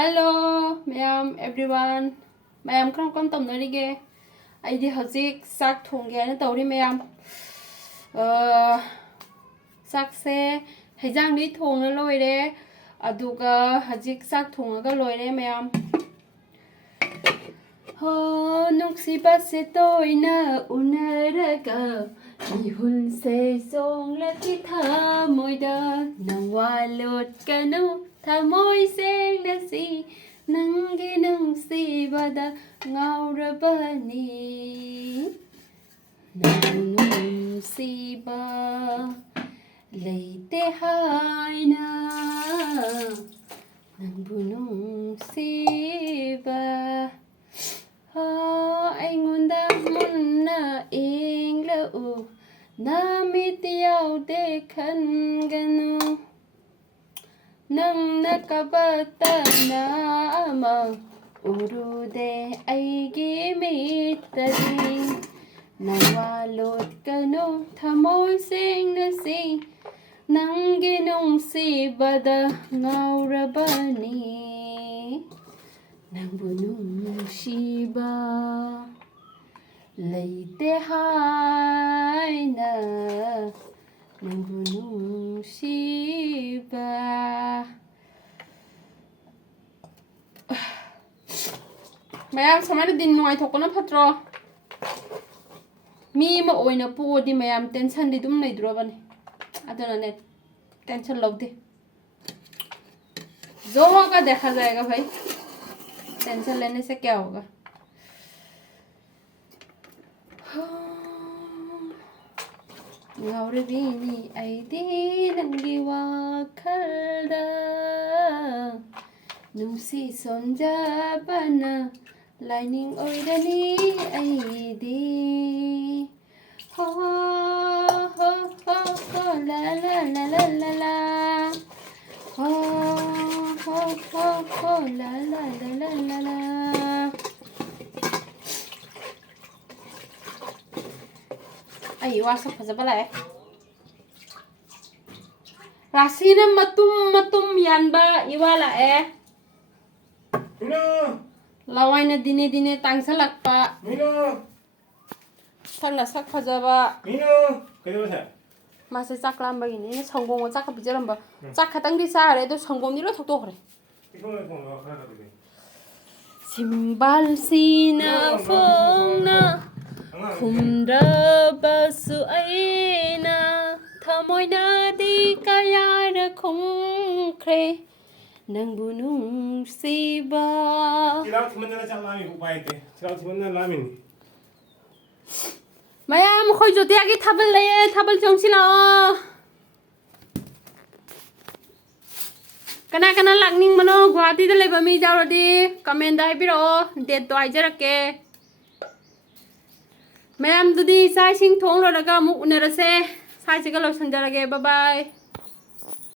Hello, ma'am, everyone. Ma'am, come tầm nơi đi ghê. Ai đi học gì sắc thùng ghé nó tàu đi ma'am. Sắc xe hay giang đi thùng nó lôi đấy. Aduga học gì sắc thùng nó cái lôi đấy ma'am. Nung si bát se tôi na unaraga. Ihun se song la ki tha môi da nang wa lột ka nu tha môi sen da si nang gi nung si bada ngaure ba ni nang nung si ba leite hai na nang bu nung si ba anh muốn đã muốn na ing la u na mi tiao de khan ganu nang nakabata na ma uru de ai gi mi tadi nawa lot kanu thamoi sing na si nang gi nong si bada ngaura bani nang bunung shiba leite hai na nang bunung shiba mayam samana din nuai thokona phatro mi ma oina pu di mayam tension di dum nei dro bani adona ne tension logde जो होगा देखा जाएगा भाई tension लेने से क्या होगा ngaure bini ai di nangi wa khalda nusi sonja bana lining oidani ai di ho ho ho ho la la la la la la ho ho ho ho la la la la la la ai wasa fazaba la rasina matum yanba iwala Mino lawaina dine dine tangsalakpa Mino sakna sak fazaba Mino kaidosa mase saklam bagini 성공은 짝가 비자람 봐 짝하당디 사래도 성공이로 톡톡그래 심발시나 퐁나 쿰라바수 아이나 타모이나디 까야라 콩크레 낭부누 시바 Tirau timana chalami upaite tirau timana lamin mayam khoi jote agi thabal le thabal chongchila kana kana lakning mano guwahati da leba mi jawrodi comment da haibiro date to aijarake mayam dudi sai sing thong lo daga mu unarase sai chiga lo sanjarage bye bye